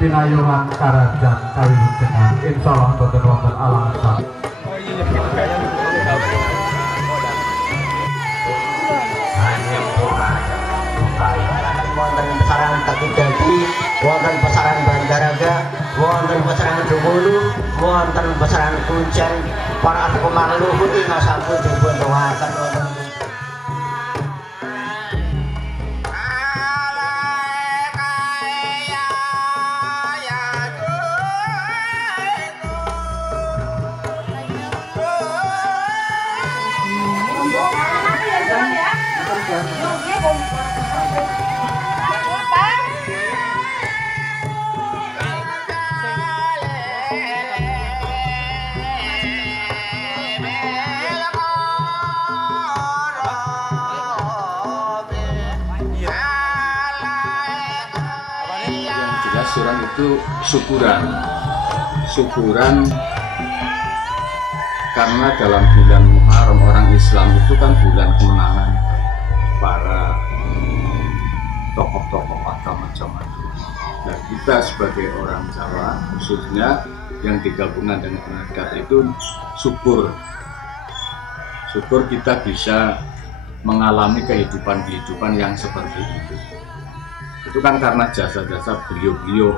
Pinayungan Karajaan Kawilujengan insyaallah boten wonten alasan. Wonten pasaran Kakidadi, wonten pasaran Bandaraga, wonten pasaran Dumulu, wonten pasaran Kuncen, para Kumar Luhut ing sampun dipun doaken wonten syukuran itu syukuran karena dalam bulan Muharram orang Islam itu kan bulan kemenangan para tokoh-tokoh agama zaman dulu. Dan kita sebagai orang Jawa khususnya yang digabungkan dengan adat itu syukur kita bisa mengalami kehidupan yang seperti itu. Itu kan karena jasa-jasa beliau-beliau,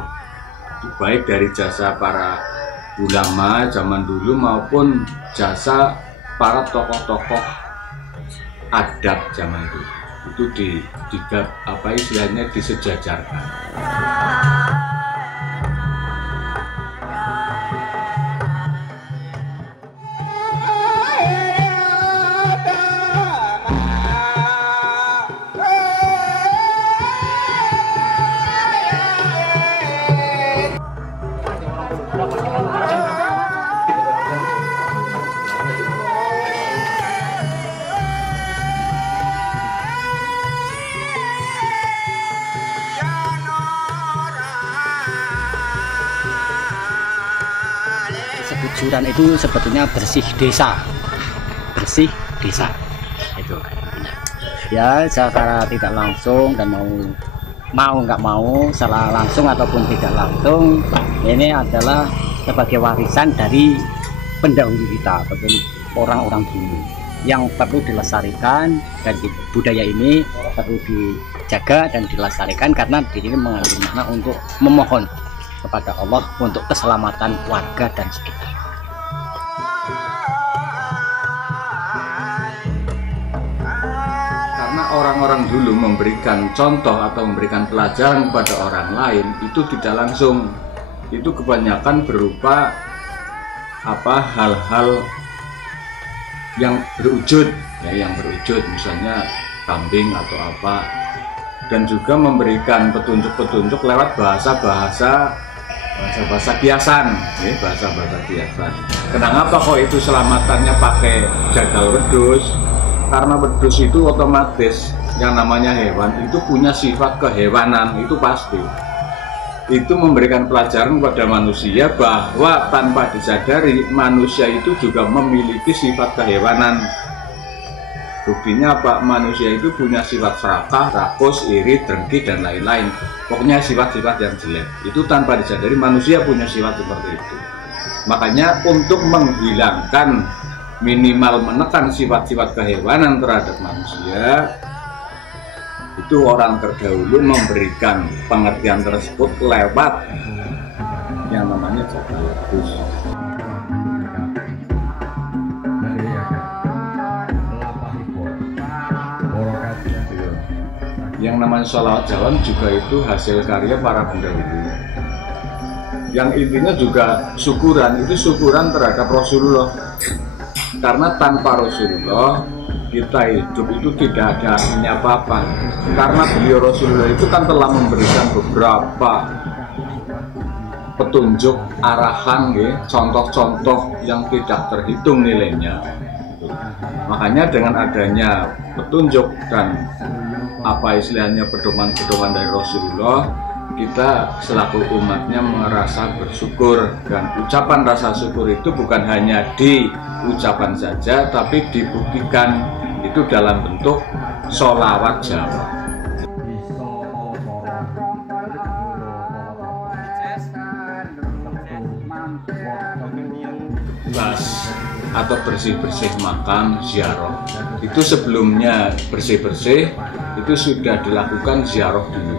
baik dari jasa para ulama zaman dulu maupun jasa para tokoh-tokoh adat zaman dulu. Itu disejajarkan. Syukuran itu sebetulnya bersih desa itu ya, secara tidak langsung dan mau nggak mau, secara langsung ataupun tidak langsung, ini adalah sebagai warisan dari pendahulu kita, bagi orang-orang dulu yang perlu dilestarikan, dan budaya ini perlu dijaga dan dilestarikan karena di sini mengandung makna untuk memohon kepada Allah untuk keselamatan warga dan sekitar. Karena orang-orang dulu memberikan contoh atau memberikan pelajaran kepada orang lain itu tidak langsung, itu kebanyakan berupa hal-hal yang berwujud misalnya kambing atau apa, dan juga memberikan petunjuk-petunjuk lewat bahasa-bahasa kiasan, bahasa-bahasa kiasan. Kenapa kok itu selamatannya pakai jagal wedhus? Karena wedhus itu otomatis yang namanya hewan itu punya sifat kehewanan, itu pasti. Itu memberikan pelajaran kepada manusia bahwa tanpa disadari manusia itu juga memiliki sifat kehewanan. Buktinya apa? Manusia itu punya sifat serakah, rakus, iri, dengki, dan lain-lain. Pokoknya sifat-sifat yang jelek. Itu tanpa disadari manusia punya sifat seperti itu. Makanya untuk menghilangkan, minimal menekan sifat-sifat kehewanan terhadap manusia, itu orang terdahulu memberikan pengertian tersebut lewat yang namanya jagal wedhus. Yang namanya sholawat jalan juga itu hasil karya para pendahulu. Yang intinya juga syukuran, itu syukuran terhadap Rasulullah. Karena tanpa Rasulullah kita hidup itu tidak ada artinya apa-apa. Karena beliau Rasulullah itu kan telah memberikan beberapa petunjuk arahan ya, contoh-contoh yang tidak terhitung nilainya. Makanya dengan adanya petunjuk dan apa istilahnya pedoman-pedoman dari Rasulullah, kita selaku umatnya merasa bersyukur, dan ucapan rasa syukur itu bukan hanya diucapan saja tapi dibuktikan itu dalam bentuk sholawat Jawa. Atau bersih-bersih makam ziarah itu sebelumnya bersih-bersih itu sudah dilakukan ziarah dulu,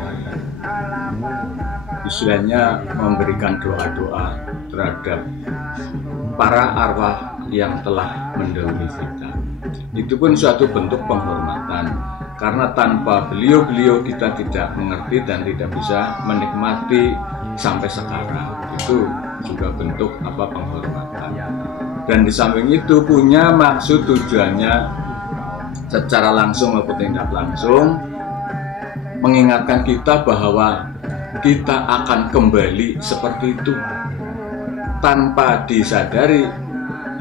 istilahnya memberikan doa-doa terhadap para arwah yang telah mendahului kita. Itu pun suatu bentuk penghormatan, karena tanpa beliau-beliau kita tidak mengerti dan tidak bisa menikmati sampai sekarang. Itu juga bentuk penghormatan. Dan di samping itu punya maksud tujuannya secara langsung maupun tidak langsung mengingatkan kita bahwa kita akan kembali seperti itu. Tanpa disadari,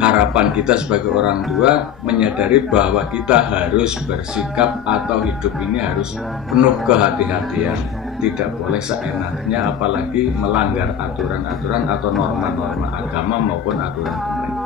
harapan kita sebagai orang tua menyadari bahwa kita harus bersikap atau hidup ini harus penuh kehati-hatian, tidak boleh seenaknya, apalagi melanggar aturan-aturan atau norma-norma agama maupun aturan pemerintah.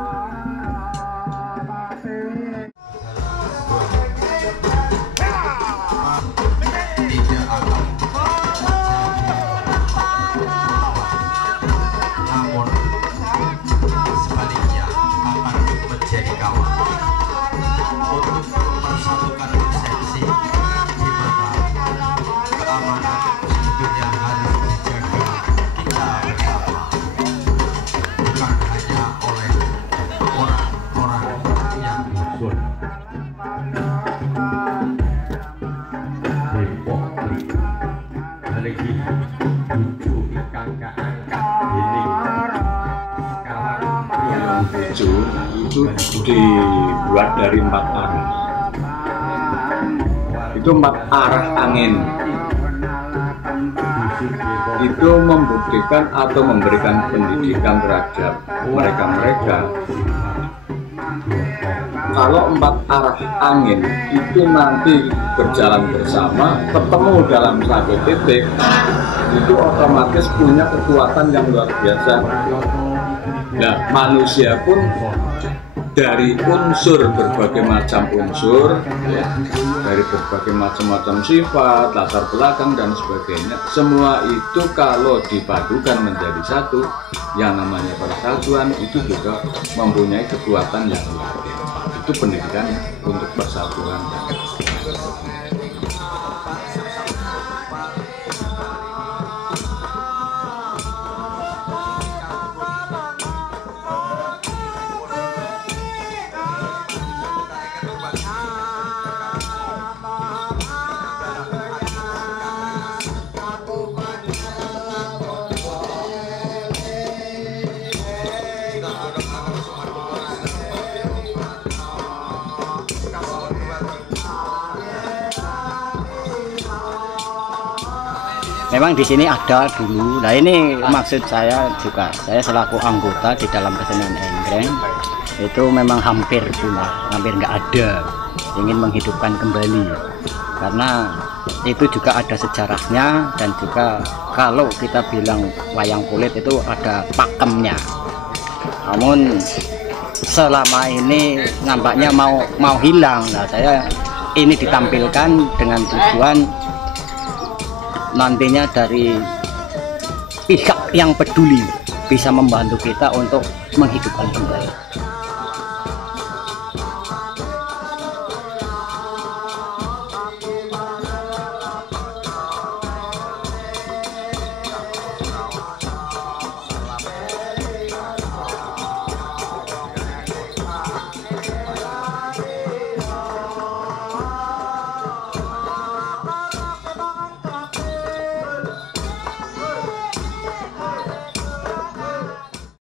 Itu dibuat dari 4 arah. Itu 4 arah angin. Itu membuktikan atau memberikan pendidikan terhadap mereka-mereka. Kalau 4 arah angin itu nanti berjalan bersama, ketemu dalam satu titik, itu otomatis punya kekuatan yang luar biasa. Nah, manusia pun dari unsur berbagai macam unsur, ya, dari berbagai macam sifat, latar belakang dan sebagainya, semua itu kalau dipadukan menjadi satu, yang namanya persatuan, itu juga mempunyai kekuatan yang luar biasa. Itu pendidikan untuk persatuan. Memang di sini ada dulu. Nah, ini maksud saya juga, saya selaku anggota di dalam kesenian Enggreng itu memang hampir punah, hampir nggak ada. Ingin menghidupkan kembali, karena itu juga ada sejarahnya, dan juga kalau kita bilang wayang kulit itu ada pakemnya. Namun selama ini nampaknya mau hilang. Nah, saya ini ditampilkan dengan tujuan nantinya dari pihak yang peduli bisa membantu kita untuk menghidupkan kembali.